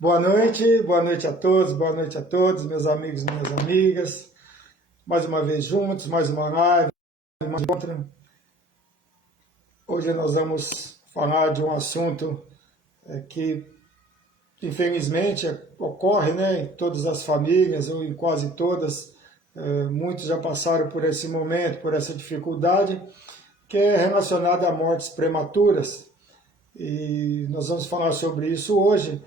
Boa noite a todos, boa noite a todos, meus amigos e minhas amigas. Mais uma vez juntos, mais uma live, mais outra. Hoje nós vamos falar de um assunto que, infelizmente, ocorre, né, em todas as famílias, ou em quase todas. Muitos já passaram por esse momento, por essa dificuldade, que é relacionada a mortes prematuras. E nós vamos falar sobre isso hoje.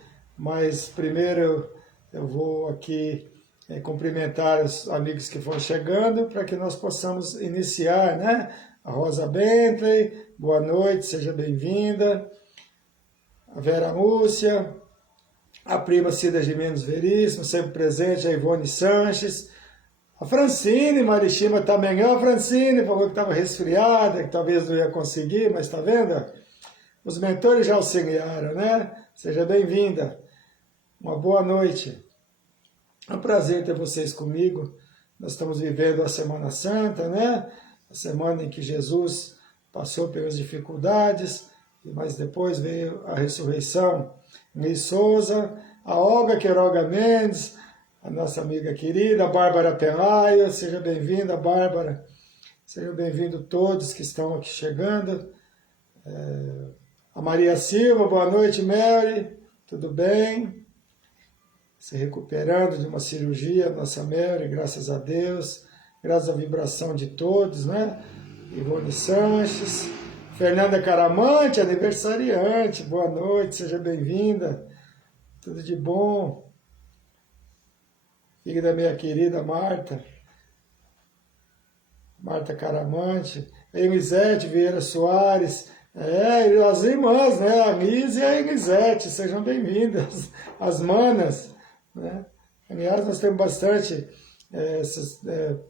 Mas primeiro eu vou aqui cumprimentar os amigos que foram chegando para que nós possamos iniciar, né? A Rosa Bentley, boa noite, seja bem-vinda. A Vera Lúcia, a prima Cida Gimenez Veríssimo, sempre presente, a Ivone Sanches, a Francine Marishima também. A Francine falou que estava resfriada, que talvez não ia conseguir, mas está vendo? Os mentores já auxiliaram, né? Seja bem-vinda. Uma boa noite. É um prazer ter vocês comigo. Nós estamos vivendo a Semana Santa, né? A semana em que Jesus passou pelas dificuldades, mas depois veio a ressurreição. Luiz Souza, a Olga Queiroga Mendes, a nossa amiga querida, a Bárbara Pelaio. Seja bem-vinda, Bárbara. Sejam bem-vindos todos que estão aqui chegando. A Maria Silva, boa noite, Mary. Tudo bem? Se recuperando de uma cirurgia, nossa Mary, graças a Deus, graças à vibração de todos, né? Ivone Sanches, Fernanda Caramante, aniversariante, boa noite, seja bem-vinda, tudo de bom. Filha da minha querida Marta Caramante, a Elisete Vieira Soares, as irmãs, né? A Liz e a Elisete, sejam bem-vindas, as manas. Né? Aliás, nós temos bastante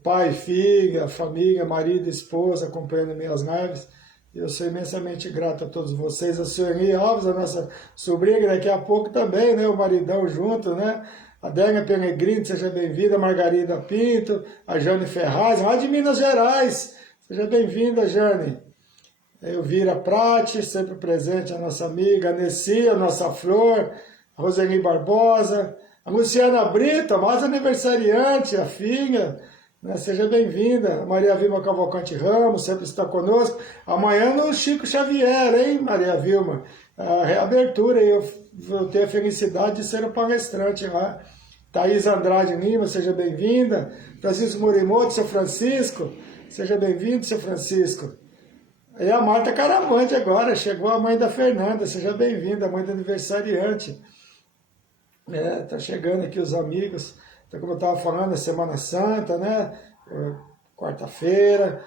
pai, filha, família, marido, esposa acompanhando minhas lives. Eu sou imensamente grato a todos vocês. A senhorinha Alves, a nossa sobrinha, daqui a pouco também, né? O maridão junto, né? A Délia Pellegrini, seja bem-vinda. A Margarida Pinto, a Jane Ferraz, lá de Minas Gerais. Seja bem-vinda, Jane. Elvira Prati, sempre presente, a nossa amiga. A Nessi, a nossa Flor. A Roseli Barbosa. A Luciana Brito, a mais aniversariante, a filha, né? Seja bem-vinda. A Maria Vilma Cavalcante Ramos, sempre está conosco. Amanhã no Chico Xavier, hein, Maria Vilma? A reabertura, eu tenho a felicidade de ser o palestrante lá. Thaís Andrade Lima, seja bem-vinda. Francisco Morimoto, seu Francisco, seja bem-vindo, seu Francisco. E a Marta Caramante agora, chegou a mãe da Fernanda, seja bem-vinda, a mãe do aniversariante. Tá chegando aqui os amigos, então, como eu estava falando, é Semana Santa, né? Quarta-feira,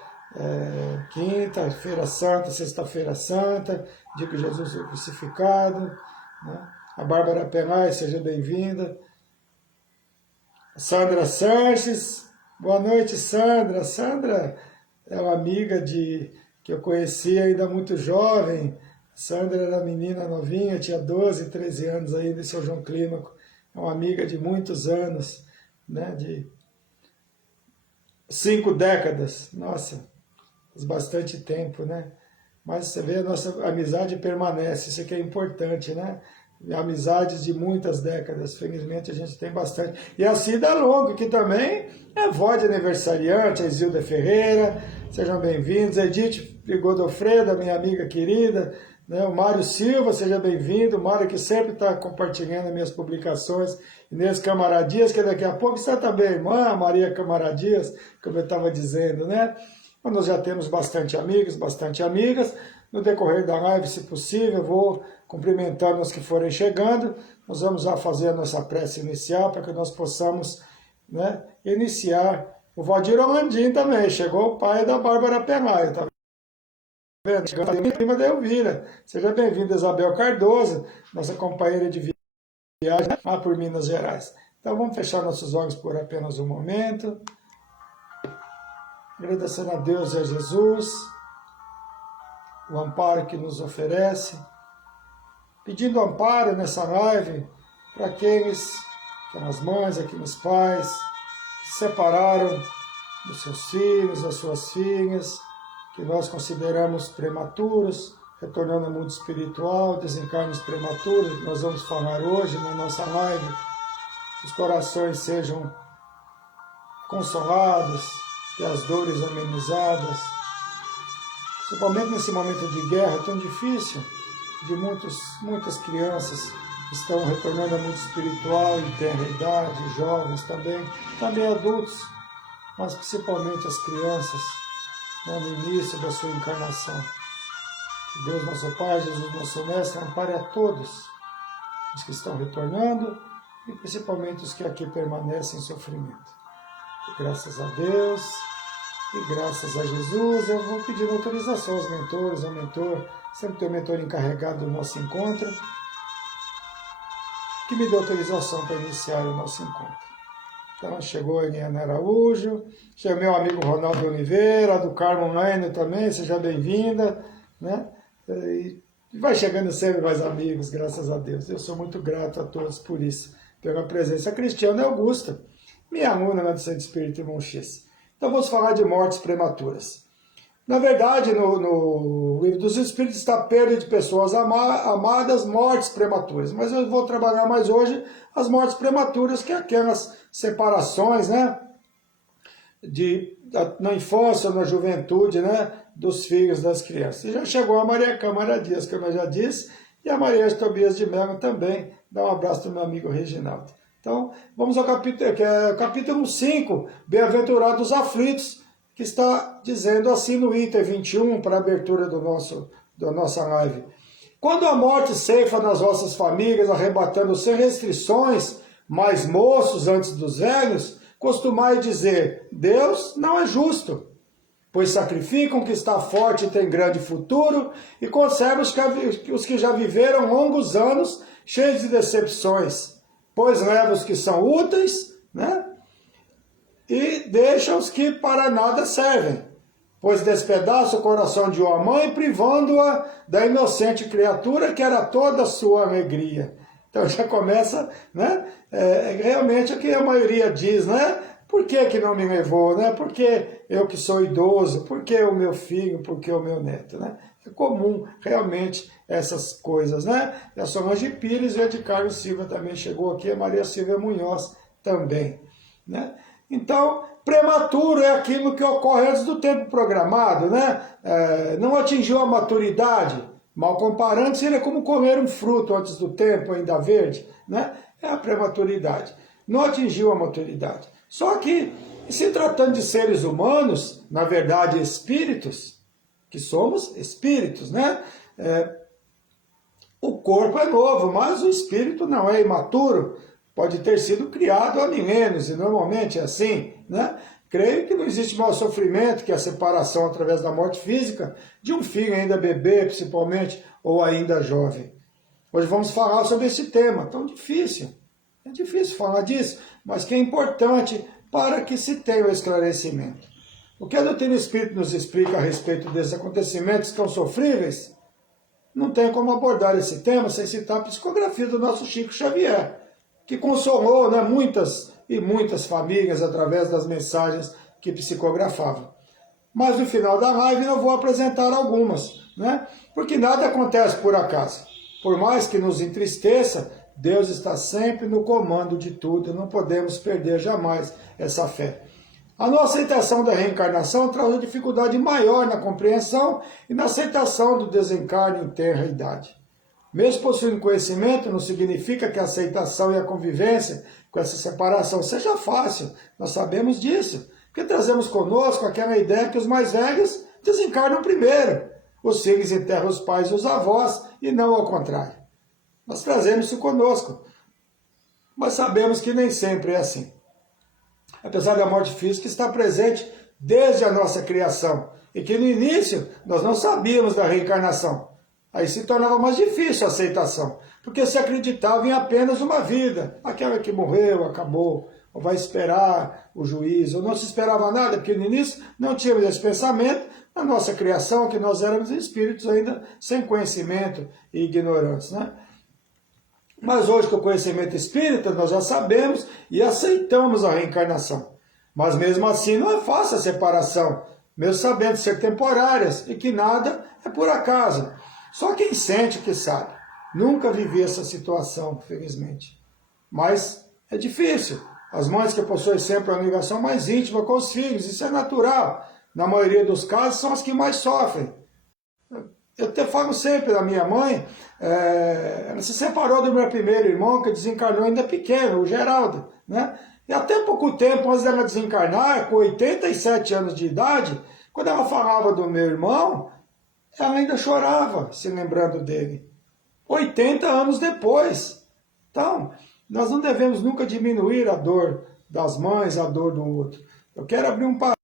quinta-feira santa, sexta-feira santa, dia que Jesus foi crucificado, né? A Bárbara Penai, seja bem-vinda. Sandra Sanches, boa noite, Sandra. Sandra é uma amiga que eu conheci ainda muito jovem. Sandra era menina novinha, tinha 12, 13 anos ainda em São João Clímaco. É uma amiga de muitos anos, né? De 5 décadas. Nossa, faz bastante tempo, né? Mas você vê, a nossa amizade permanece, isso aqui é importante, né? Amizades de muitas décadas, felizmente a gente tem bastante. E a Cida Longo, que também é vó de aniversariante, a Isilda Ferreira, sejam bem-vindos. Edith Godofreda, minha amiga querida, né? O Mário Silva, seja bem-vindo. O Mário que sempre está compartilhando minhas publicações. Inês Camaradias, que daqui a pouco está também a irmã, Maria Camaradias, como eu estava dizendo, né? Mas nós já temos bastante amigos, bastante amigas. No decorrer da live, se possível, eu vou cumprimentando os que forem chegando. Nós vamos lá fazer a nossa prece inicial para que nós possamos, né, iniciar. O Valdir Orlandinho também, chegou o pai da Bárbara Pelaio, tá vendo? Chegando a prima da Elvira. Seja bem-vinda, Isabel Cardoso, nossa companheira de viagem lá por Minas Gerais. Então vamos fechar nossos olhos por apenas um momento. Agradecendo a Deus e a Jesus o amparo que nos oferece, pedindo amparo nessa live para aquelas mães, aqueles pais que se separaram dos seus filhos, das suas filhas, que nós consideramos prematuros, retornando ao mundo espiritual, desencarnos prematuros, que nós vamos falar hoje na nossa live. Que os corações sejam consolados, que as dores amenizadas, principalmente nesse momento de guerra tão difícil, de muitas crianças que estão retornando ao mundo espiritual em tenra idade, jovens também adultos, mas principalmente as crianças, né, no início da sua encarnação. Que Deus, nosso Pai, Jesus, nosso Mestre, ampare a todos os que estão retornando e principalmente os que aqui permanecem em sofrimento. E graças a Deus e graças a Jesus, eu vou pedir autorização aos mentores, ao mentor, sempre tem um mentor encarregado do nosso encontro, que me dê autorização para iniciar o nosso encontro. Então, chegou a Eliana Araújo, chegou meu amigo Ronaldo Oliveira, do Carmo Online também, seja bem-vinda, né? E vai chegando sempre mais amigos, graças a Deus. Eu sou muito grato a todos por isso, pela presença. A Cristiana Augusta, minha aluna na do Centro Espírita Irmão X. Então, vamos falar de mortes prematuras. Na verdade, no Livro dos Espíritos está a perda de pessoas amadas, mortes prematuras. Mas eu vou trabalhar mais hoje as mortes prematuras, que é aquelas separações, né, na infância, na juventude, né, dos filhos das crianças. E já chegou a Maria Câmara Dias, como eu já disse, e a Maria Tobias de Mello também. Dá um abraço para o meu amigo Reginaldo. Então, vamos ao capítulo, que é capítulo 5, Bem-aventurados aflitos, que está dizendo assim no item 21, para a abertura da nossa live. Quando a morte ceifa nas vossas famílias, arrebatando sem restrições, mais moços antes dos velhos, costumai dizer, Deus não é justo, pois sacrificam o que está forte e tem grande futuro, e conserva os que já viveram longos anos, cheios de decepções, pois leva os que são úteis, né? E deixa os que para nada servem, pois despedaça o coração de uma mãe, privando-a da inocente criatura que era toda a sua alegria. Então já começa, né? Realmente o que a maioria diz, né? Por que não me levou, né? Por que eu que sou idoso? Por que o meu filho? Por que o meu neto, né? É comum, realmente, essas coisas, né? E a Solange Pires e a de Carlos Silva também chegou aqui, a Maria Silvia Munhoz também, né? Então, prematuro é aquilo que ocorre antes do tempo programado, né? Não atingiu a maturidade, mal comparando, seria como comer um fruto antes do tempo, ainda verde, né? É a prematuridade. Não atingiu a maturidade. Só que, se tratando de seres humanos, na verdade espíritos, que somos espíritos, né? O corpo é novo, mas o espírito não é imaturo. Pode ter sido criado há milênios, e normalmente é assim, né? Creio que não existe maior sofrimento que a separação através da morte física de um filho ainda bebê, principalmente, ou ainda jovem. Hoje vamos falar sobre esse tema, tão difícil. É difícil falar disso, mas que é importante para que se tenha o esclarecimento. O que a doutrina espírita nos explica a respeito desses acontecimentos tão sofríveis, não tem como abordar esse tema sem citar a psicografia do nosso Chico Xavier, que consolou, né, muitas e muitas famílias através das mensagens que psicografava. Mas no final da live eu vou apresentar algumas, né, porque nada acontece por acaso. Por mais que nos entristeça, Deus está sempre no comando de tudo, não podemos perder jamais essa fé. A nossa aceitação da reencarnação traz uma dificuldade maior na compreensão e na aceitação do desencarne em tenra idade. Mesmo possuindo conhecimento, não significa que a aceitação e a convivência com essa separação seja fácil. Nós sabemos disso, porque trazemos conosco aquela ideia que os mais velhos desencarnam primeiro. Os filhos enterram os pais e os avós, e não ao contrário. Nós trazemos isso conosco, mas sabemos que nem sempre é assim. Apesar da morte física estar presente desde a nossa criação, e que no início nós não sabíamos da reencarnação. Aí se tornava mais difícil a aceitação, porque se acreditava em apenas uma vida, aquela que morreu, acabou, ou vai esperar o juízo, ou não se esperava nada, porque no início não tínhamos esse pensamento, na nossa criação, que nós éramos espíritos ainda sem conhecimento e ignorantes, né? Mas hoje, com o conhecimento espírita, nós já sabemos e aceitamos a reencarnação. Mas mesmo assim não é fácil a separação, mesmo sabendo ser temporárias e que nada é por acaso. Só quem sente que sabe. Nunca vivi essa situação, felizmente. Mas é difícil. As mães que possuem sempre uma ligação mais íntima com os filhos, isso é natural. Na maioria dos casos, são as que mais sofrem. Eu até falo sempre da minha mãe, ela se separou do meu primeiro irmão, que desencarnou ainda pequeno, o Geraldo, né? E até pouco tempo antes dela desencarnar, com 87 anos de idade, quando ela falava do meu irmão, ela ainda chorava, se lembrando dele. 80 anos depois. Então, nós não devemos nunca diminuir a dor das mães, a dor do outro. Eu quero abrir um parênteses.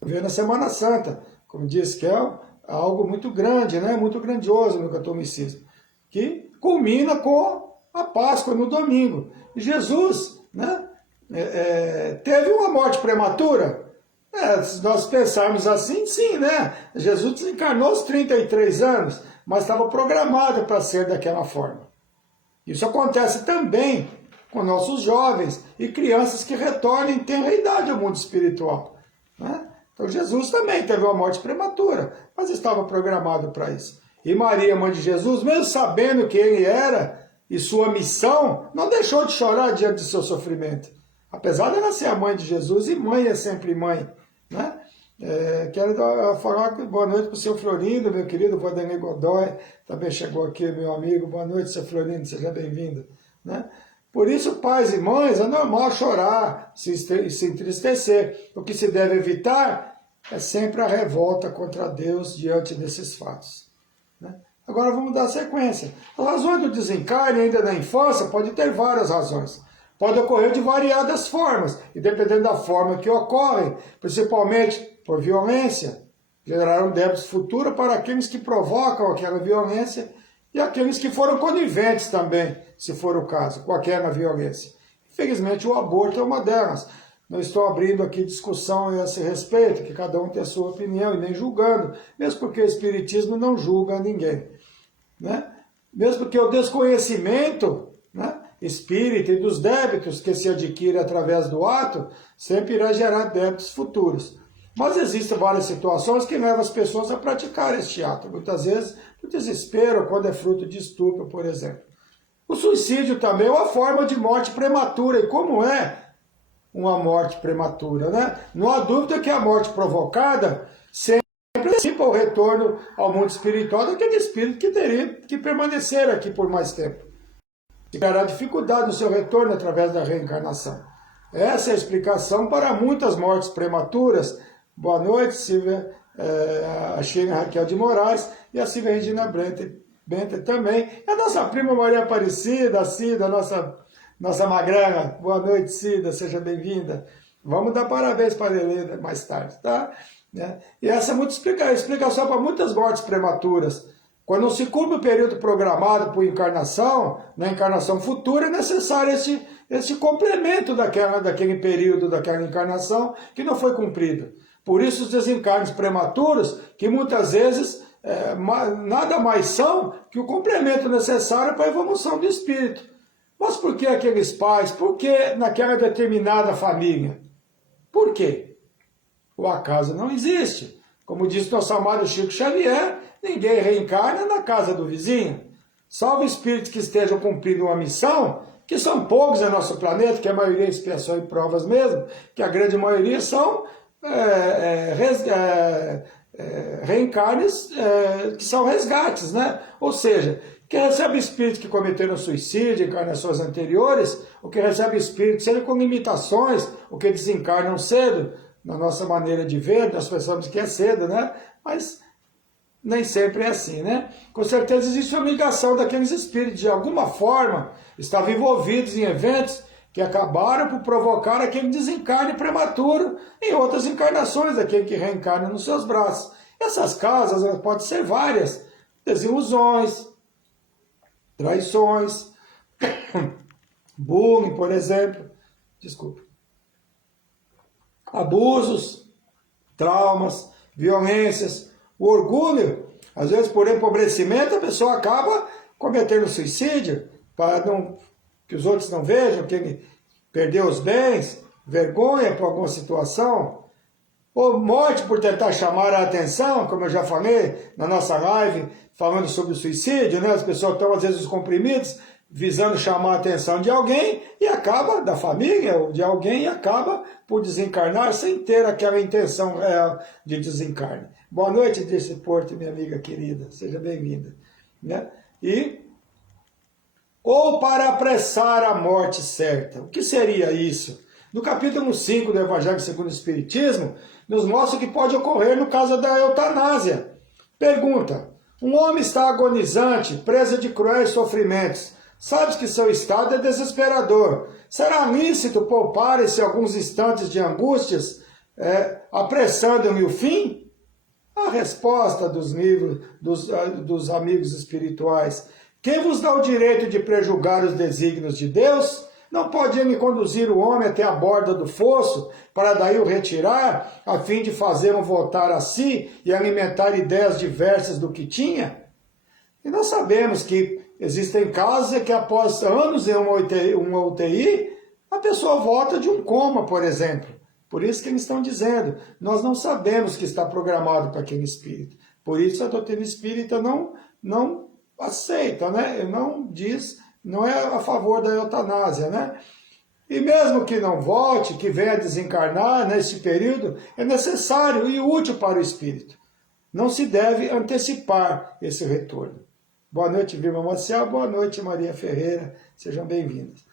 Veio na Semana Santa, como disse, que é algo muito grande, né? Muito grandioso no catolicismo, que culmina com a Páscoa no domingo. E Jesus, né, teve uma morte prematura. Se nós pensarmos assim, sim, né? Jesus desencarnou aos 33 anos, mas estava programado para ser daquela forma. Isso acontece também com nossos jovens e crianças que retornam em tenra idade ao mundo espiritual, né? Então Jesus também teve uma morte prematura, mas estava programado para isso. E Maria, mãe de Jesus, mesmo sabendo quem ele era e sua missão, não deixou de chorar diante de seu sofrimento. Apesar de ela ser a mãe de Jesus, e mãe é sempre mãe, né? Quero falar boa noite para o seu Florindo, meu querido Vanderlei Godoy, também chegou aqui, meu amigo. Boa noite, seu Florindo, seja bem-vindo, né? Por isso, pais e mães, é normal chorar, se entristecer. O que se deve evitar é sempre a revolta contra Deus diante desses fatos, né? Agora vamos dar sequência. As razões do desencarne ainda na infância pode ter várias razões. Pode ocorrer de variadas formas, e dependendo da forma que ocorrem, principalmente por violência, gerarão débitos futuros para aqueles que provocam aquela violência e aqueles que foram coniventes também, se for o caso, com aquela violência. Infelizmente, o aborto é uma delas. Não estou abrindo aqui discussão a esse respeito, que cada um tem a sua opinião e nem julgando, mesmo porque o Espiritismo não julga ninguém, né? Mesmo porque o desconhecimento, né, espírita e dos débitos que se adquire através do ato, sempre irá gerar débitos futuros. Mas existem várias situações que levam as pessoas a praticar este ato, muitas vezes por desespero, quando é fruto de estupro, por exemplo. O suicídio também é uma forma de morte prematura. E como é uma morte prematura, né? Não há dúvida que a morte provocada sempre antecipa o retorno ao mundo espiritual daquele espírito que teria que permanecer aqui por mais tempo. Terá dificuldade no seu retorno através da reencarnação. Essa é a explicação para muitas mortes prematuras. Boa noite, Silvia, a Sheila Raquel de Moraes e a Silvia Regina Benter também. E a nossa prima Maria Aparecida, a Cida, nossa magrana. Boa noite, Cida, seja bem-vinda. Vamos dar parabéns para a Helena mais tarde, tá? E essa é muita explicação para muitas mortes prematuras. Quando não se cumpre o período programado por encarnação, na encarnação futura, é necessário esse complemento daquele período, daquela encarnação que não foi cumprido. Por isso os desencarnes prematuros, que muitas vezes nada mais são que o complemento necessário para a evolução do espírito. Mas por que aqueles pais? Por que naquela determinada família? Por quê? O acaso não existe. Como disse nosso amado Chico Xavier, ninguém reencarna na casa do vizinho. Salvo espíritos que estejam cumprindo uma missão, que são poucos no nosso planeta, que a maioria é expiação e provas mesmo, que a grande maioria são reencarnes que são resgates, né? Ou seja, que recebe espíritos que cometeram suicídio em encarnações anteriores, ou que recebe espíritos, seja com limitações, ou que desencarnam cedo, na nossa maneira de ver, nós pensamos que é cedo, né? Mas nem sempre é assim, né? Com certeza existe uma ligação daqueles espíritos, de alguma forma, estavam envolvidos em eventos que acabaram por provocar aquele desencarne prematuro em outras encarnações, aquele que reencarna nos seus braços. Essas causas podem ser várias: desilusões, traições, bullying, por exemplo, abusos, traumas, violências, o orgulho. Às vezes, por empobrecimento, a pessoa acaba cometendo suicídio, para que os outros não vejam que ele perdeu os bens, vergonha por alguma situação. ou morte por tentar chamar a atenção, como eu já falei na nossa live, falando sobre o suicídio, né? As pessoas tomam às vezes os comprimidos, visando chamar a atenção de alguém, e acaba, da família ou de alguém, e acaba por desencarnar sem ter aquela intenção real de desencarne. Boa noite, Dirce Porto, minha amiga querida, seja bem-vinda. Né? Ou para apressar a morte certa. O que seria isso? No capítulo 5 do Evangelho segundo o Espiritismo, nos mostra o que pode ocorrer no caso da eutanásia. Pergunta: um homem está agonizante, preso de cruéis sofrimentos. Sabes que seu estado é desesperador. Será lícito poupar-se alguns instantes de angústias, apressando-me o fim? A resposta dos amigos espirituais: quem vos dá o direito de prejulgar os desígnios de Deus? Não pode ele conduzir o homem até a borda do fosso, para daí o retirar, a fim de fazê-lo voltar a si e alimentar ideias diversas do que tinha? E nós sabemos que existem casos em que após anos em uma UTI, a pessoa volta de um coma, por exemplo. Por isso que eles estão dizendo, nós não sabemos o que está programado para aquele espírito. Por isso a doutrina espírita não aceita, né? Não é a favor da eutanásia, né? E mesmo que não volte, que venha desencarnar nesse período, é necessário e útil para o espírito. Não se deve antecipar esse retorno. Boa noite, Vilma Maciel. Boa noite, Maria Ferreira. Sejam bem-vindos.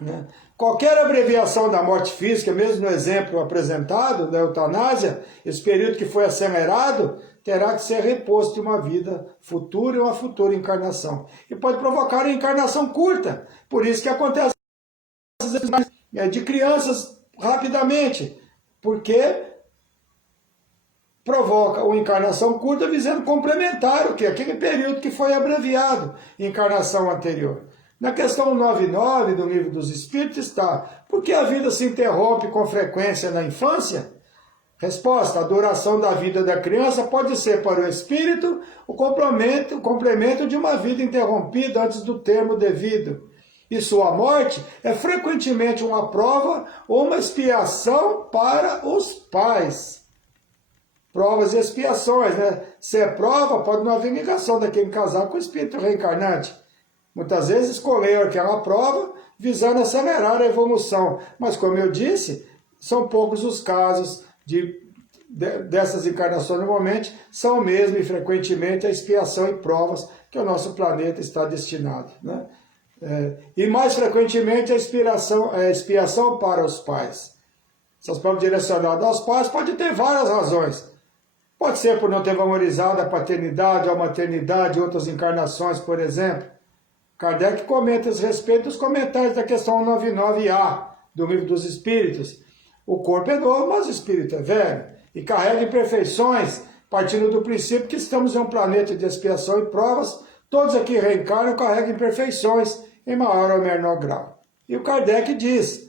Né? Qualquer abreviação da morte física, mesmo no exemplo apresentado da eutanásia, esse período que foi acelerado, terá que ser reposto em uma vida futura e uma futura encarnação. E pode provocar uma encarnação curta. Por isso que acontece de crianças rapidamente, porque provoca uma encarnação curta visando complementar aquele período que foi abreviado em encarnação anterior. Na questão 99 do Livro dos Espíritos está: por que a vida se interrompe com frequência na infância? Resposta: a duração da vida da criança pode ser para o espírito o complemento de uma vida interrompida antes do termo devido. E sua morte é frequentemente uma prova ou uma expiação para os pais. Provas e expiações, né? Se é prova, pode não haver ligação daquele casal com o espírito reencarnante. Muitas vezes escolheram aquela prova visando acelerar a evolução. Mas, como eu disse, são poucos os casos dessas encarnações. Normalmente são mesmo e frequentemente a expiação e provas que o nosso planeta está destinado. Né? E mais frequentemente a expiação para os pais. Essas provas direcionadas aos pais podem ter várias razões. Pode ser por não ter valorizado a paternidade, a maternidade, outras encarnações, por exemplo. Kardec comenta a respeito dos comentários da questão 99A do Livro dos Espíritos. O corpo é novo, mas o espírito é velho. E carrega imperfeições, partindo do princípio que estamos em um planeta de expiação e provas. Todos aqui reencarnam, carregam imperfeições em maior ou menor grau. E o Kardec diz: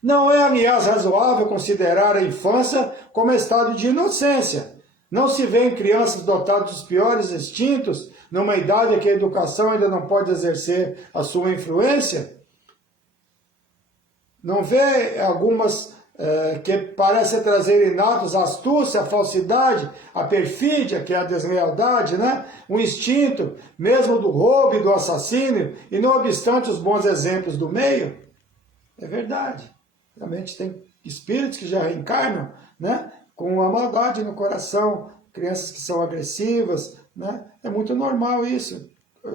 não é, aliás, razoável considerar a infância como estado de inocência. Não se vê em crianças dotadas dos piores instintos, numa idade em que a educação ainda não pode exercer a sua influência? Não vê algumas que parecem trazer inatos a astúcia, a falsidade, a perfídia, que é a deslealdade, né? O instinto, mesmo do roubo e do assassínio, e não obstante os bons exemplos do meio? É verdade. Realmente tem espíritos que já reencarnam, né? Com a maldade no coração, crianças que são agressivas, né? É muito normal isso.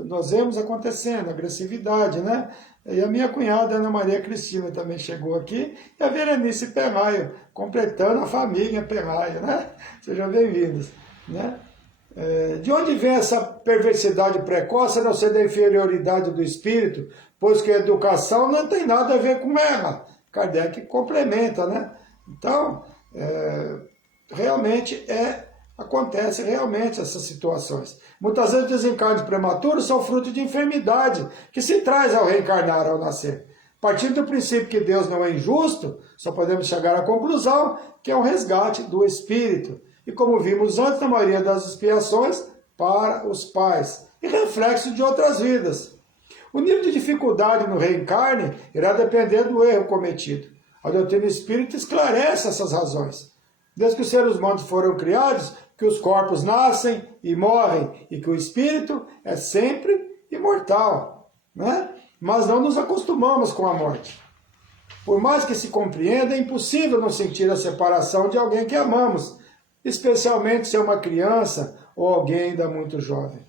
Nós vemos acontecendo, agressividade, né? E a minha cunhada, Ana Maria Cristina, também chegou aqui, e a Verenice Pelaio, completando a família Pelaio, né? Sejam bem-vindos, né? De onde vem essa perversidade precoce, a não ser da inferioridade do espírito, pois que a educação não tem nada a ver com ela. Kardec complementa, né? Então, realmente acontece realmente essas situações. Muitas vezes desencarnes prematuros são fruto de enfermidade que se traz ao reencarnar, ao nascer. Partindo do princípio que Deus não é injusto, só podemos chegar à conclusão que é um resgate do espírito. E como vimos antes, na maioria das expiações, para os pais. E reflexo de outras vidas. O nível de dificuldade no reencarne irá depender do erro cometido. A doutrina espírita esclarece essas razões. Desde que os seres humanos foram criados, que os corpos nascem e morrem, e que o espírito é sempre imortal, né? Mas não nos acostumamos com a morte. Por mais que se compreenda, é impossível não sentir a separação de alguém que amamos, especialmente se é uma criança ou alguém ainda muito jovem.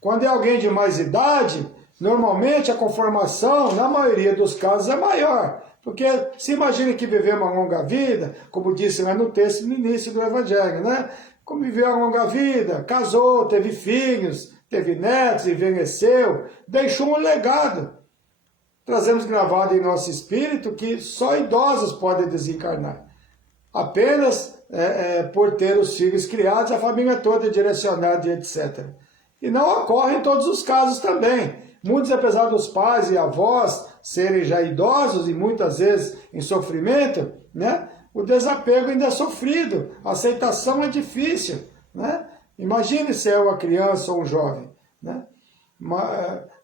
Quando é alguém de mais idade, normalmente a conformação, na maioria dos casos, é maior. Porque se imagina que viver uma longa vida, como disse lá no texto no início do Evangelho, né? Como viveu uma longa vida, casou, teve filhos, teve netos, envelheceu, deixou um legado. Trazemos gravado em nosso espírito que só idosos podem desencarnar. Apenas por ter os filhos criados, a família toda direcionada e etc. E não ocorre em todos os casos também. Muitos, apesar dos pais e avós serem já idosos e muitas vezes em sofrimento, né? O desapego ainda é sofrido, a aceitação é difícil, né? Imagine se é uma criança ou um jovem, né?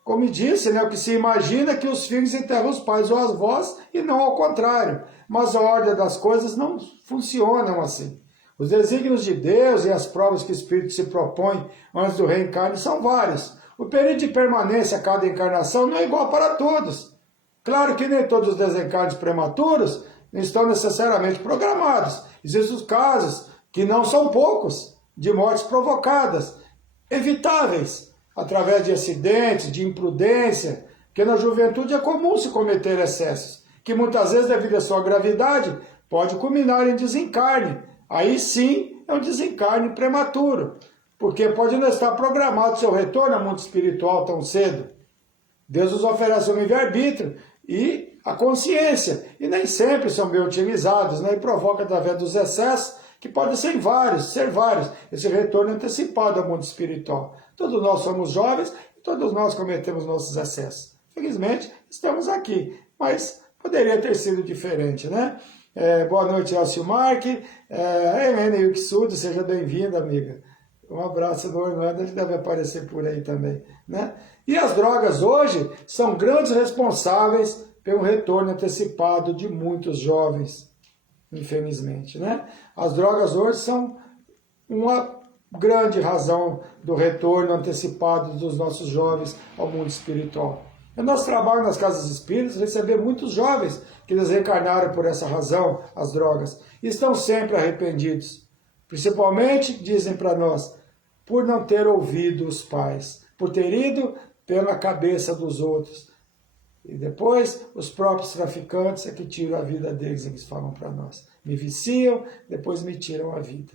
Como disse, né, o que se imagina é que os filhos enterram os pais ou as avós e não ao contrário. Mas a ordem das coisas não funcionam assim. Os desígnios de Deus e as provas que o Espírito se propõe antes do reencarne são vários. O período de permanência a cada encarnação não é igual para todos. Claro que nem todos os desencarnes prematuros estão necessariamente programados. Existem os casos, que não são poucos, de mortes provocadas, evitáveis, através de acidentes, de imprudência, porque na juventude é comum se cometer excessos, que muitas vezes, devido à sua gravidade, pode culminar em desencarne. Aí sim é um desencarne prematuro, porque pode não estar programado seu retorno ao mundo espiritual tão cedo. Deus nos oferece o livre-arbítrio e a consciência, e nem sempre são bem utilizados, né? E provoca através dos excessos, que podem ser vários, esse retorno antecipado ao mundo espiritual. Todos nós somos jovens e todos nós cometemos nossos excessos. Felizmente, estamos aqui, mas poderia ter sido diferente, né? Boa noite, Elcio Marque. Helena Yuxudo, seja bem-vinda, amiga. Um abraço do Orlando, ele deve aparecer por aí também, né? E as drogas hoje são grandes responsáveis pelo retorno antecipado de muitos jovens, infelizmente, né? As drogas hoje são uma grande razão do retorno antecipado dos nossos jovens ao mundo espiritual. É nosso trabalho nas casas espíritas receber muitos jovens que desencarnaram por essa razão, as drogas, e estão sempre arrependidos. Principalmente, dizem para nós, por não ter ouvido os pais, por ter ido pela cabeça dos outros. E depois, os próprios traficantes é que tiram a vida deles, eles falam para nós. Me viciam, depois me tiram a vida.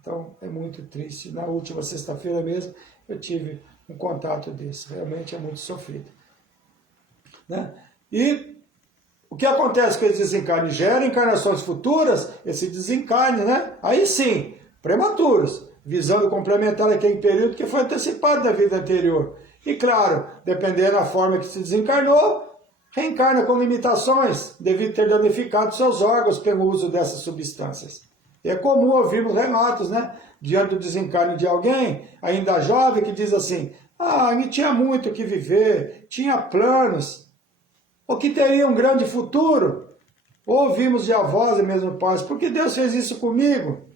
Então, é muito triste. Na última sexta-feira mesmo, eu tive um contato desse. Realmente é muito sofrido, né? E o que acontece com esse desencarne? Gera encarnações futuras, esse desencarne, né? Aí sim, prematuros, visando complementar aquele período que foi antecipado da vida anterior. E claro, dependendo da forma que se desencarnou, reencarna com limitações, devido ter danificado seus órgãos pelo uso dessas substâncias. É comum ouvirmos relatos, né, diante do desencarne de alguém, ainda jovem, que diz assim, ele tinha muito o que viver, tinha planos, ou que teria um grande futuro. Ou ouvimos de avós e mesmo pais, por que Deus fez isso comigo?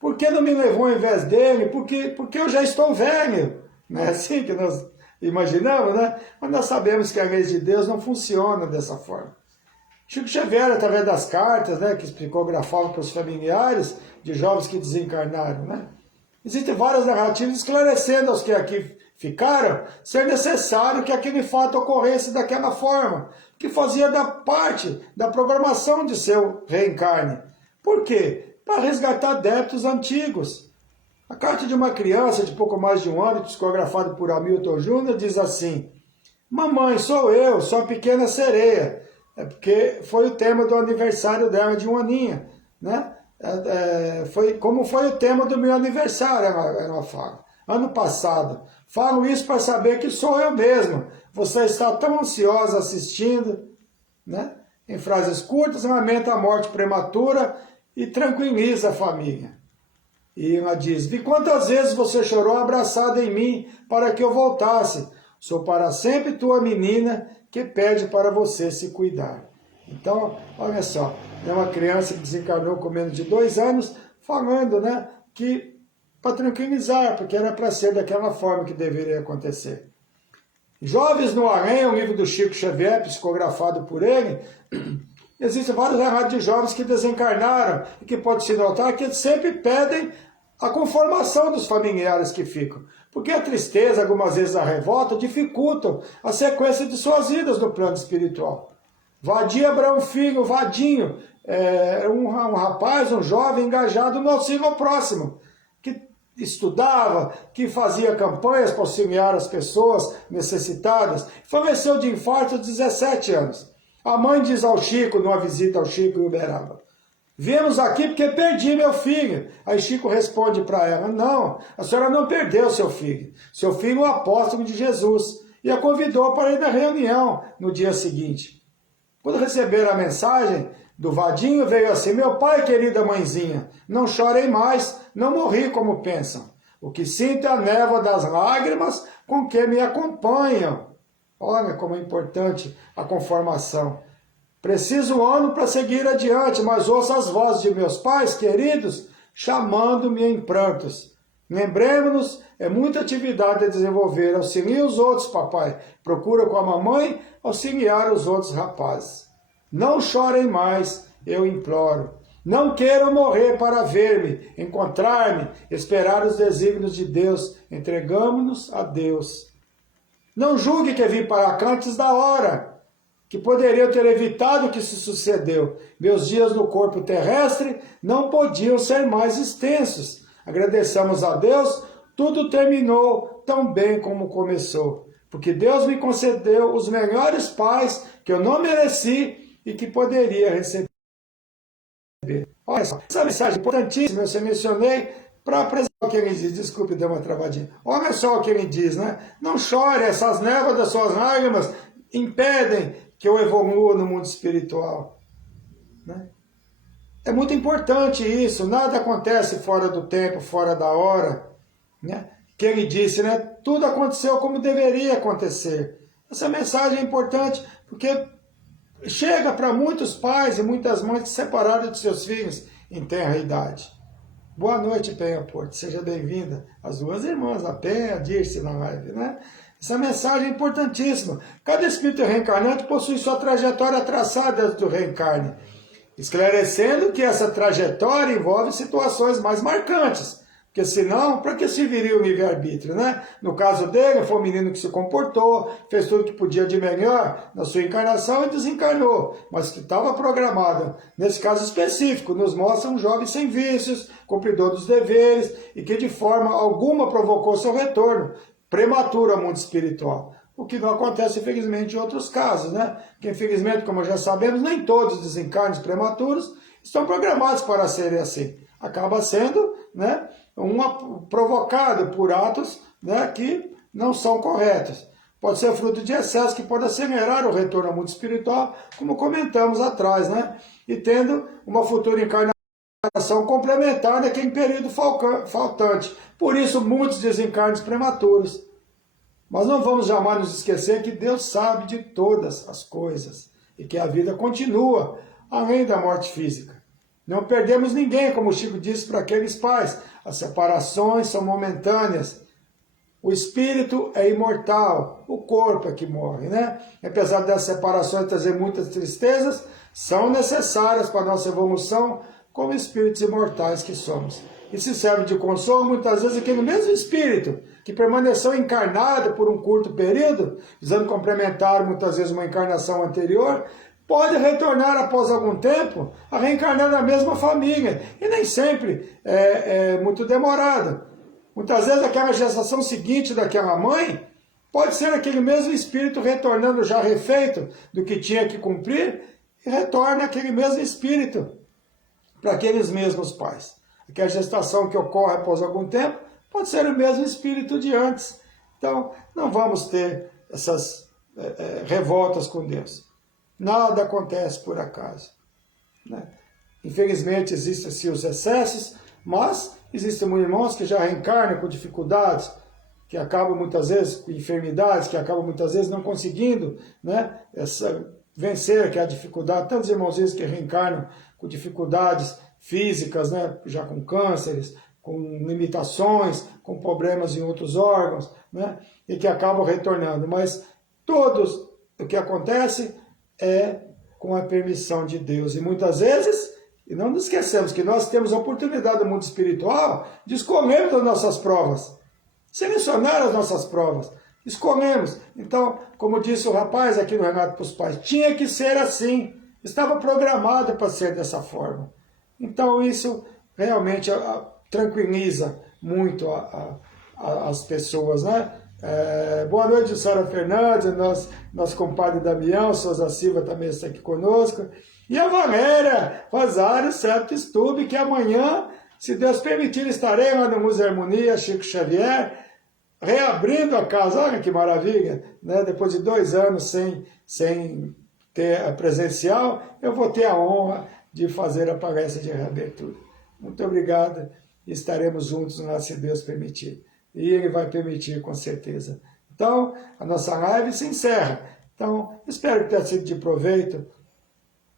Por que não me levou ao invés dele? Porque eu já estou velho. Não é assim que nós imaginamos, né? Mas nós sabemos que a lei de Deus não funciona dessa forma. Chico Xavier, através das cartas, né, que psicografavam para os familiares de jovens que desencarnaram, né? Existem várias narrativas esclarecendo aos que aqui ficaram ser necessário que aquele fato ocorresse daquela forma, que fazia parte da programação de seu reencarne. Por quê? Para resgatar débitos antigos. A carta de uma criança de pouco mais de um ano, psicografada por Hamilton Júnior, diz assim, mamãe, sou eu, sua pequena sereia. Porque foi o tema do aniversário dela de um aninho, né? Como foi o tema do meu aniversário, ela fala. Ano passado. Falo isso para saber que sou eu mesmo. Você está tão ansiosa assistindo, né? Em frases curtas, lamenta a morte prematura e tranquiliza a família. E ela diz, vi quantas vezes você chorou abraçada em mim para que eu voltasse. Sou para sempre tua menina, que pede para você se cuidar. Então, olha só, é uma criança que desencarnou com menos de 2 anos, falando, né, que para tranquilizar, porque era para ser daquela forma que deveria acontecer. Jovens no Além, o livro do Chico Xavier, psicografado por ele, existem vários relatos de jovens que desencarnaram, e que pode se notar que sempre pedem a conformação dos familiares que ficam. Porque a tristeza, algumas vezes a revolta, dificultam a sequência de suas vidas no plano espiritual. Vadia Abraão Filho, Vadinho, um rapaz, um jovem engajado no auxílio ao próximo, que estudava, que fazia campanhas para auxiliar as pessoas necessitadas, faleceu de infarto aos 17 anos. A mãe diz ao Chico, numa visita ao Chico em Uberaba, viemos aqui porque perdi meu filho. Aí Chico responde para ela, não, a senhora não perdeu seu filho. Seu filho é o apóstolo de Jesus. E a convidou para ir na reunião no dia seguinte. Quando receberam a mensagem do Vadinho, veio assim, meu pai, querida mãezinha, não chorem mais, não morri como pensam. O que sinto é a névoa das lágrimas com que me acompanham. Olha como é importante a conformação. Preciso um ano para seguir adiante, mas ouço as vozes de meus pais queridos chamando-me em prantos. Lembremos-nos, é muita atividade a desenvolver. Auxilie os outros, papai. Procura com a mamãe auxiliar os outros rapazes. Não chorem mais, eu imploro. Não queiram morrer para ver-me, encontrar-me, esperar os desígnios de Deus. Entregamo-nos a Deus. Não julgue que vim para cá antes da hora, que poderia ter evitado o que se sucedeu. Meus dias no corpo terrestre não podiam ser mais extensos. Agradecemos a Deus, tudo terminou tão bem como começou, porque Deus me concedeu os melhores pais que eu não mereci e que poderia receber. Olha só, essa mensagem importantíssima, eu mencionei para apresentar o que ele diz. Desculpe, deu uma travadinha. Olha só o que ele diz, né? Não chore, essas névoas das suas lágrimas impedem que eu evolua no mundo espiritual, né? É muito importante isso, nada acontece fora do tempo, fora da hora, né? Que ele disse, né? Tudo aconteceu como deveria acontecer. Essa mensagem é importante porque chega para muitos pais e muitas mães separadas de seus filhos em tenra idade. Boa noite, Penha Porto, seja bem-vinda. As duas irmãs, a Penha e a Dirce na live, né? Essa mensagem é importantíssima. Cada espírito reencarnante possui sua trajetória traçada antes do reencarne, esclarecendo que essa trajetória envolve situações mais marcantes, porque senão, para que serviria o livre-arbítrio, né? No caso dele, foi um menino que se comportou, fez tudo que podia de melhor na sua encarnação e desencarnou, mas que estava programado. Nesse caso específico, nos mostra um jovem sem vícios, cumpridor dos deveres, e que de forma alguma provocou seu retorno prematuro ao mundo espiritual. O que não acontece, infelizmente, em outros casos, né? Que, infelizmente, como já sabemos, nem todos os desencarnes prematuros estão programados para serem assim. Acaba sendo, né, provocado por atos, né, que não são corretos. Pode ser fruto de excesso que pode acelerar o retorno ao mundo espiritual, como comentamos atrás, né? E tendo uma futura encarnação complementar naquele período faltante. Por isso, muitos desencarnes prematuros. Mas não vamos jamais nos esquecer que Deus sabe de todas as coisas e que a vida continua além da morte física. Não perdemos ninguém, como o Chico disse para aqueles pais. As separações são momentâneas. O espírito é imortal, o corpo é que morre, né? Apesar dessas separações trazer muitas tristezas, são necessárias para a nossa evolução como espíritos imortais que somos. E se serve de consolo, muitas vezes, aquele mesmo espírito que permaneceu encarnado por um curto período, visando complementar muitas vezes uma encarnação anterior, pode retornar após algum tempo a reencarnar na mesma família. E nem sempre é muito demorado. Muitas vezes aquela gestação seguinte daquela mãe pode ser aquele mesmo espírito retornando já refeito do que tinha que cumprir e retorna aquele mesmo espírito para aqueles mesmos pais. Aquela gestação que ocorre após algum tempo pode ser o mesmo espírito de antes. Então, não vamos ter essas revoltas com Deus. Nada acontece por acaso, né? Infelizmente, existem sim os excessos, mas existem irmãos que já reencarnam com dificuldades, que acabam muitas vezes com enfermidades, que acabam muitas vezes não conseguindo, né, vencer que é a dificuldade, tantos irmãozinhos que reencarnam com dificuldades físicas, né, já com cânceres, com limitações, com problemas em outros órgãos, né, e que acabam retornando. Mas todos, o que acontece é com a permissão de Deus. E muitas vezes, e não nos esquecemos que nós temos a oportunidade no mundo espiritual de escolhermos as nossas provas, selecionar as nossas provas, escolhemos. Então, como disse o rapaz aqui no Renato para os Pais, tinha que ser assim, estava programado para ser dessa forma. Então isso realmente tranquiliza muito as pessoas, né? Boa noite, Sara Fernandes, nosso compadre Damião, Souza Silva também está aqui conosco. E a Valéria Rosário Santos Stube, que amanhã, se Deus permitir, estarei lá no Museu Harmonia, Chico Xavier, reabrindo a casa. Olha que maravilha, né? Depois de 2 anos sem ter a presencial, eu vou ter a honra de fazer a palestra de reabertura. Muito obrigado, estaremos juntos lá, se Deus permitir. E Ele vai permitir, com certeza. Então, a nossa live se encerra. Então, espero que tenha sido de proveito.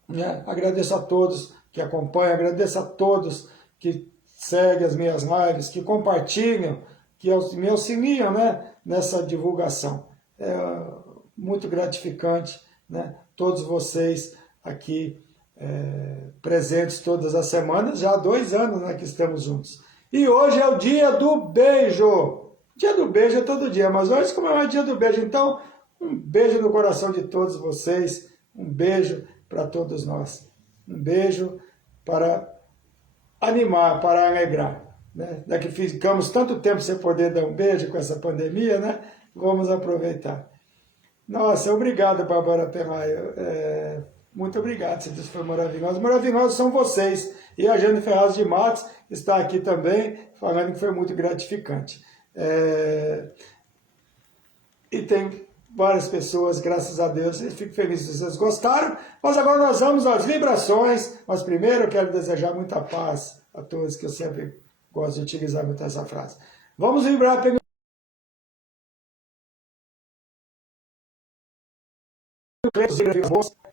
Né? Agradeço a todos que acompanham, agradeço a todos que seguem as minhas lives, que compartilham, que me auxiliam, né, nessa divulgação. É muito gratificante, né, todos vocês aqui presentes todas as semanas, já há 2 anos, né, que estamos juntos. E hoje é o dia do beijo. Dia do beijo é todo dia, mas hoje como é o dia do beijo, então um beijo no coração de todos vocês, um beijo para todos nós, um beijo para animar, para alegrar. Né? Daqui ficamos tanto tempo sem poder dar um beijo com essa pandemia, né? Vamos aproveitar. Nossa, obrigado, Bárbara Pelaio. Muito obrigado, esse disco foi maravilhoso. Maravilhosos são vocês. E a Jane Ferraz de Matos está aqui também, falando que foi muito gratificante. E tem várias pessoas, graças a Deus, e fico feliz se vocês gostaram. Mas agora nós vamos às vibrações. Mas primeiro eu quero desejar muita paz a todos, que eu sempre gosto de utilizar muito essa frase. Vamos vibrar pelo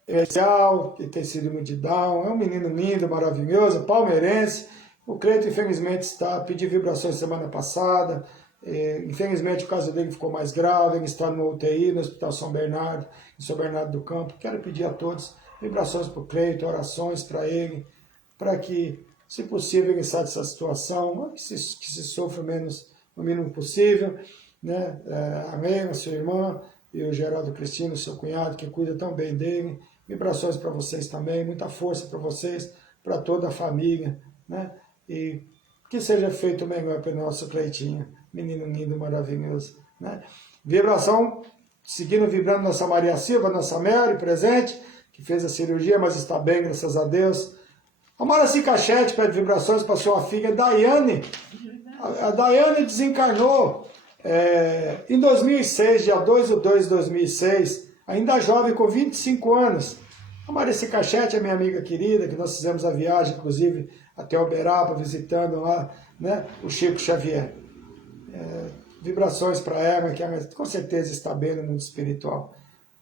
especial, que tem sido multidão, é um menino lindo, maravilhoso, palmeirense. O Cleito, infelizmente, pediu vibrações semana passada. Infelizmente, o caso dele ficou mais grave. Ele está no UTI, no Hospital São Bernardo, em São Bernardo do Campo. Quero pedir a todos vibrações para o Cleito, orações para ele, para que, se possível, ele saia dessa situação, que se sofra o mínimo possível. Né? A Leila, sua irmã, e o Geraldo Cristino, seu cunhado, que cuida tão bem dele. Vibrações para vocês também, muita força para vocês, para toda a família, né? E que seja feito o melhor para o nosso Cleitinho, menino lindo, maravilhoso, né? Vibração, seguindo vibrando nossa Maria Silva, nossa Mary, presente, que fez a cirurgia, mas está bem, graças a Deus. A Maraci Cachete pede vibrações para sua filha Daiane. A Daiane desencarnou em 2006, dia 2/2 de 2006, ainda jovem, com 25 anos. A Maraci Cachete é minha amiga querida, que nós fizemos a viagem, inclusive, até Uberaba, visitando lá, né, o Chico Xavier. Vibrações para ela, que ela com certeza está bem no mundo espiritual.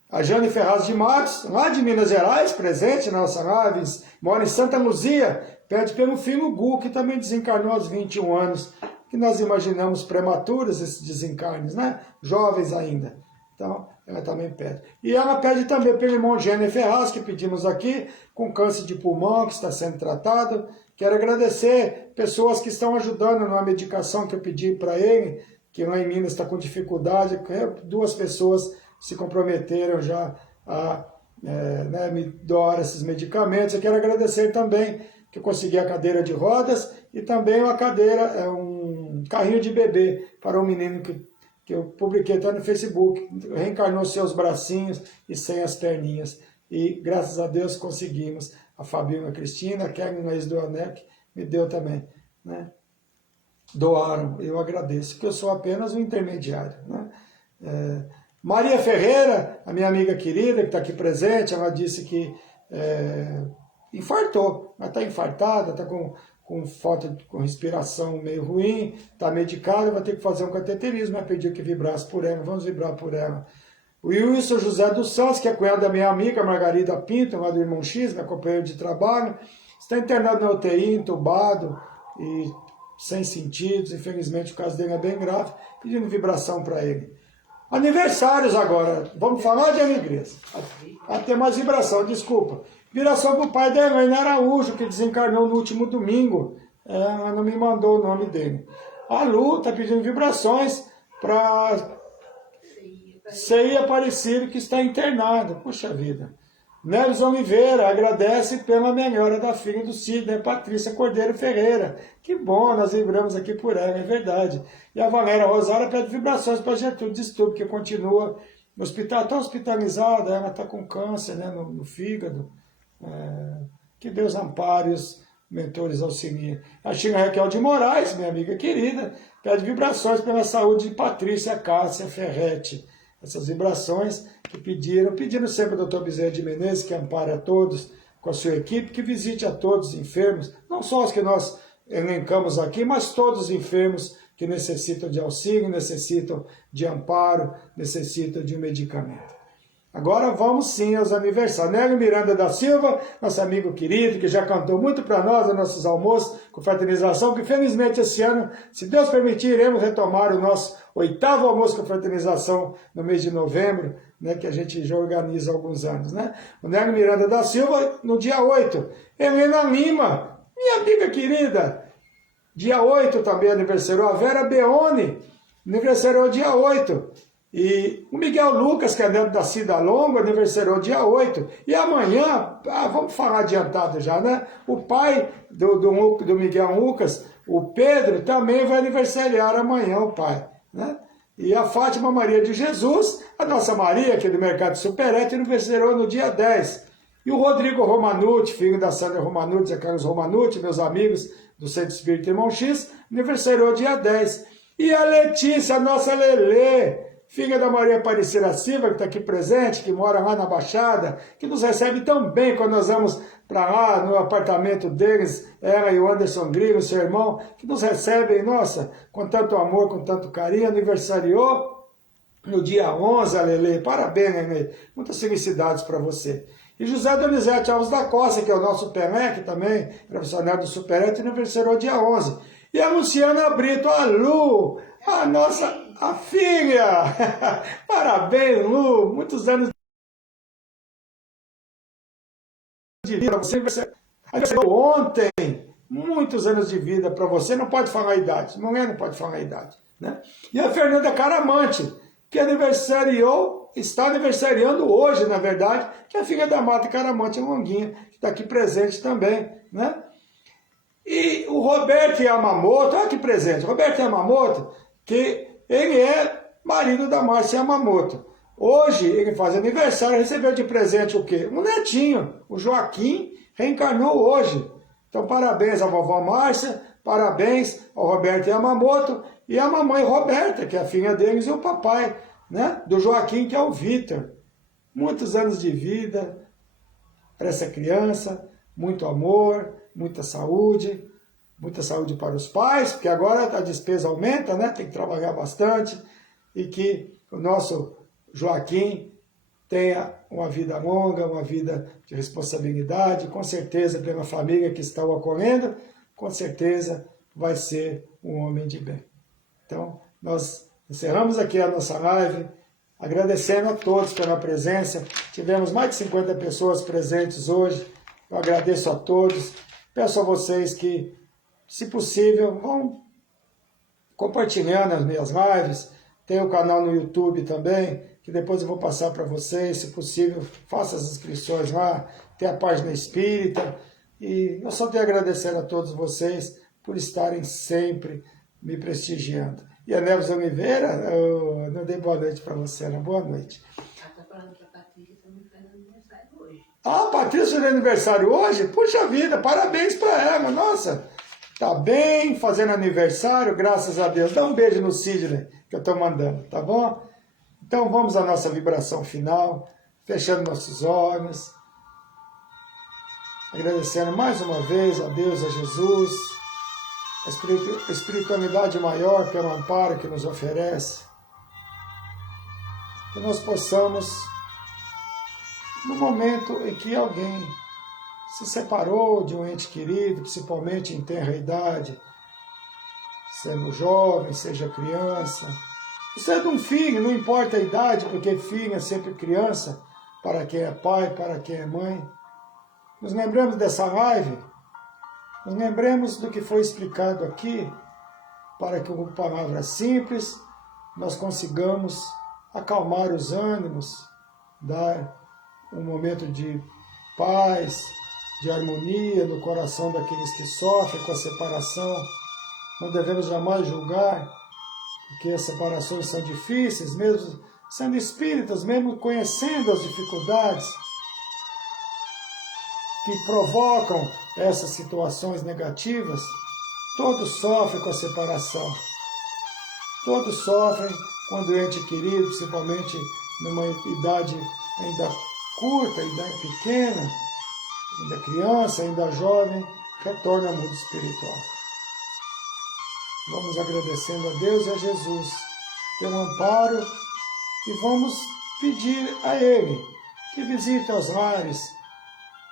A Jane Ferraz de Matos, lá de Minas Gerais, presente na nossa live, mora em Santa Luzia, pede pelo filho Gu, que também desencarnou aos 21 anos, que nós imaginamos prematuros esses desencarnes, né? Jovens ainda. Então, ela também pede. E ela pede também pelo irmão Gênio Ferraz, que pedimos aqui, com câncer de pulmão, que está sendo tratado. Quero agradecer pessoas que estão ajudando na medicação que eu pedi para ele, que lá em Minas está com dificuldade. 2 pessoas se comprometeram já a me doar esses medicamentos. Eu quero agradecer também que eu consegui a cadeira de rodas e também uma cadeira, um carrinho de bebê para um menino que eu publiquei até no Facebook, reencarnou seus bracinhos e sem as perninhas. E graças a Deus conseguimos. A Fabinho, a Cristina, a Kevin, a do Anec, me deu também, né? Doaram, eu agradeço, que eu sou apenas um intermediário, né? Maria Ferreira, a minha amiga querida, que está aqui presente, ela disse que infartou, ela está infartada, está com com falta, com respiração meio ruim, está medicada, vai ter que fazer um cateterismo, vai pedir que vibrasse por ela, vamos vibrar por ela. O Wilson José dos Santos, que é cunhado da minha amiga Margarida Pinto, lá do Irmão X, minha companheira de trabalho, está internado na UTI, entubado e sem sentidos, infelizmente o caso dele é bem grave, pedindo vibração para ele. Aniversários agora, vamos falar de alegrias. Até mais vibração, desculpa. Vibração para o pai da Helena Araújo, que desencarnou no último domingo. Ela não me mandou o nome dele. A Lu está pedindo vibrações para Sei Aparecido, que está internado. Puxa vida. Neves Oliveira agradece pela melhora da filha do Sidney, Patrícia Cordeiro Ferreira. Que bom, nós vibramos aqui por ela, é verdade. E a Valéria Rosário pede vibrações para Gertrude Distúrbio, que continua no hospital, está hospitalizada, ela está com câncer, né, no fígado. Que Deus ampare os mentores auxiliem. A China Raquel de Moraes, minha amiga querida, pede vibrações pela saúde de Patrícia Cássia Ferretti. Essas vibrações que pedindo sempre ao Dr. Bezerra de Menezes, que ampare a todos com a sua equipe, que visite a todos os enfermos, não só os que nós elencamos aqui, mas todos os enfermos que necessitam de auxílio, necessitam de amparo, necessitam de um medicamento. Agora vamos sim aos aniversários. Nélio Miranda da Silva, nosso amigo querido, que já cantou muito para nós nos nossos almoços com fraternização, que felizmente esse ano, se Deus permitir, iremos retomar o nosso 8º almoço com fraternização no mês de novembro, né, que a gente já organiza há alguns anos. Né? O Nélio Miranda da Silva, no dia 8. Helena Lima, minha amiga querida, dia 8 também aniversariou. A Vera Beone, aniversariou dia 8. E o Miguel Lucas, que é neto da Cida Longo, aniversariou dia 8. E amanhã, vamos falar adiantado já, né? O pai do Miguel Lucas, o Pedro, também vai aniversariar amanhã, o pai. Né? E a Fátima Maria de Jesus, a nossa Maria, que é do Mercado Superete, aniversariou no dia 10. E o Rodrigo Romanucci, filho da Sandra Romanucci, a Carlos Romanucci, meus amigos do Centro Espírita Irmão X, aniversariou dia 10. E a Letícia, a nossa Lelê, filha da Maria Aparecida Silva, que está aqui presente, que mora lá na Baixada, que nos recebe tão bem quando nós vamos para lá, no apartamento deles, ela e o Anderson Grilo, seu irmão, que nos recebem, nossa, com tanto amor, com tanto carinho, aniversariou no dia 11, Lelê. Parabéns, Lelê. Muitas felicidades para você. E José Donizete Alves da Costa, que é o nosso Pelé, que também é funcionário do Superete, aniversariou dia 11. E a Luciana Brito, a Lu, a nossa... A filha! Parabéns, Lu! Muitos anos de vida para você. Ontem, muitos anos de vida para você. Não pode falar a idade. Mulher não pode falar a idade. Né? E a Fernanda Caramante, que está aniversariando hoje, na verdade, que é a filha da Mata Caramante Longuinha, que está aqui presente também. Né? E o Roberto Yamamoto, olha que presente. Roberto Yamamoto, que... ele é marido da Márcia Yamamoto. Hoje ele faz aniversário, recebeu de presente o quê? Um netinho, o Joaquim, reencarnou hoje. Então parabéns à vovó Márcia, parabéns ao Roberto Yamamoto e à mamãe Roberta, que é a filha deles, e o papai, né, do Joaquim, que é o Vitor. Muitos anos de vida para essa criança, muito amor, muita saúde para os pais, porque agora a despesa aumenta, né? Tem que trabalhar bastante, e que o nosso Joaquim tenha uma vida longa, uma vida de responsabilidade, com certeza pela família que está o acolhendo, com certeza vai ser um homem de bem. Então, nós encerramos aqui a nossa live, agradecendo a todos pela presença. Tivemos mais de 50 pessoas presentes hoje, eu agradeço a todos, peço a vocês que, se possível, vão compartilhando as minhas lives. Tem o canal no YouTube também, que depois eu vou passar para vocês. Se possível, faça as inscrições lá. Tem a página espírita. E eu só tenho a agradecer a todos vocês por estarem sempre me prestigiando. E a Neves Oliveira, eu não dei boa noite para você, né? Boa noite. Está falando que a Patrícia também faz aniversário hoje. Ah, a Patrícia faz aniversário hoje? Puxa vida, parabéns para ela, nossa! Tá bem, fazendo aniversário, graças a Deus. Dá um beijo no Sidney, que eu estou mandando, tá bom? Então vamos à nossa vibração final, fechando nossos olhos. agradecendo mais uma vez a Deus, a Jesus, a espiritualidade maior pelo amparo que nos oferece, que nós possamos, no momento em que alguém se separou de um ente querido, principalmente em tenra idade, sendo jovem, seja criança, sendo um filho, não importa a idade, porque filho é sempre criança, para quem é pai, para quem é mãe. Nos lembramos dessa live, nos lembremos do que foi explicado aqui, para que com palavras simples nós consigamos acalmar os ânimos, dar um momento de paz, de harmonia no coração daqueles que sofrem com a separação. Não devemos jamais julgar, porque as separações são difíceis, mesmo sendo espíritas, mesmo conhecendo as dificuldades que provocam essas situações negativas. Todos sofrem com a separação. Todos sofrem quando o ente querido, principalmente numa idade ainda curta, idade pequena, ainda criança, ainda jovem, retorna ao mundo espiritual. Vamos agradecendo a Deus e a Jesus pelo amparo e vamos pedir a Ele que visite os lares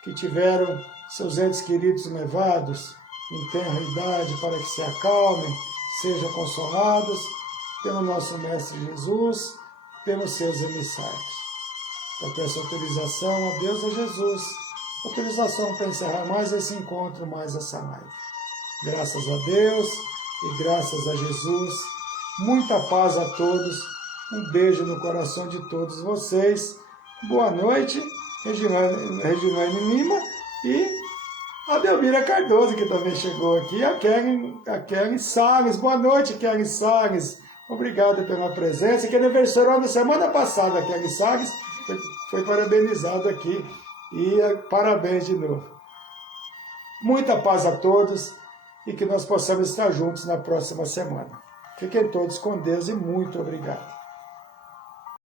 que tiveram seus entes queridos levados em tenra idade para que se acalmem, sejam consolados pelo nosso Mestre Jesus, pelos seus emissários. Eu peço autorização a Deus e a Jesus, autorização para encerrar mais esse encontro, mais essa live. Graças a Deus e graças a Jesus, muita paz a todos, um beijo no coração de todos vocês, boa noite, Regilane Lima e a Delmira Cardoso, que também chegou aqui, a Keren Salles, boa noite, Keren Salles, obrigado pela presença, que aniversariou na semana passada, a Keren Salles foi parabenizado aqui, e parabéns de novo. Muita paz a todos, e que nós possamos estar juntos na próxima semana. Fiquem todos com Deus e muito obrigado.